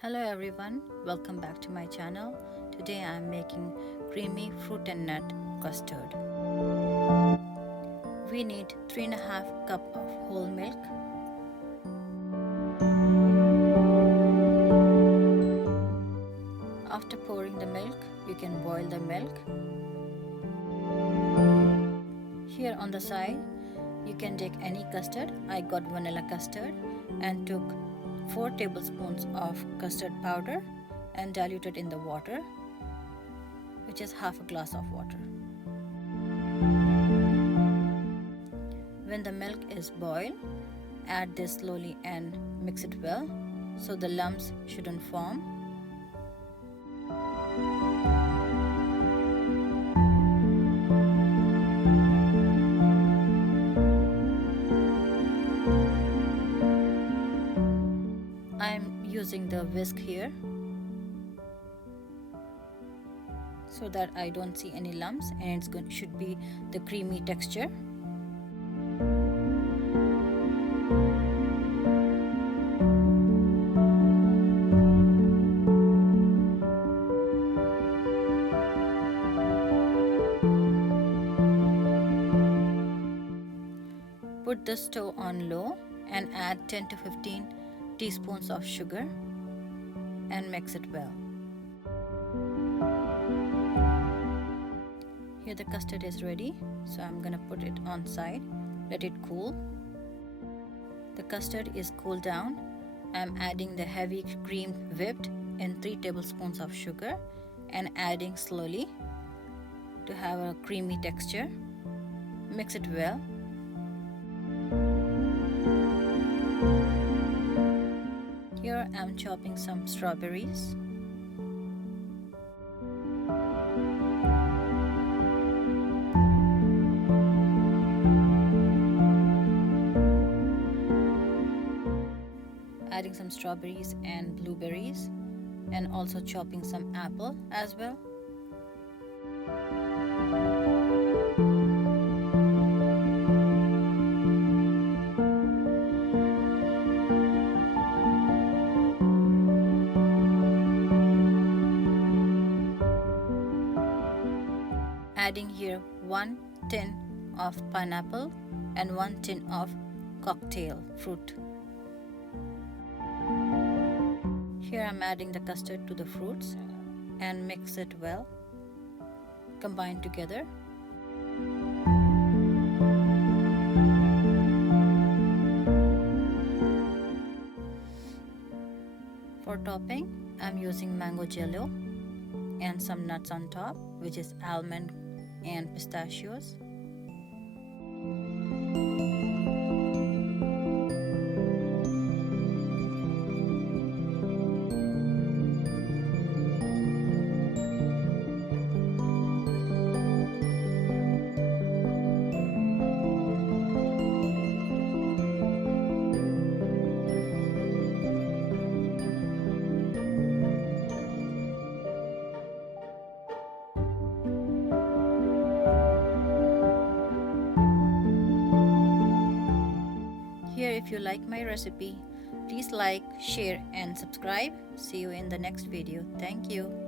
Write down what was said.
Hello everyone, welcome back to my channel. Today I am making creamy fruit and nut custard. We need 3.5 cup of whole milk, after pouring the milk, you can boil the milk. Here on the side, you can take any custard. I got vanilla custard and took 4 tablespoons of custard powder and diluted in the water, which is half a glass of water. When the milk is boiled, add this slowly and mix it well so the lumps shouldn't form. I am using the whisk here so that I don't see any lumps, and should be the creamy texture. Put the stove on low and add 10 to 15 teaspoons of sugar and mix it well. Here the custard is ready, so I'm gonna put it on side, let it cool. The custard is cooled down. I'm adding the heavy cream whipped in 3 tablespoons of sugar and adding slowly to have a creamy texture. Mix it well. Here I'm chopping some strawberries. Adding some strawberries and blueberries, and also chopping some apple as well. Adding here 1 tin of pineapple and 1 tin of cocktail fruit. Here I'm adding the custard to the fruits and mix it well. Combine together. For topping, I'm using mango jello and some nuts on top, which is almond and pistachios. Here, if you like my recipe, please like, share and subscribe. See you in the next video. Thank you.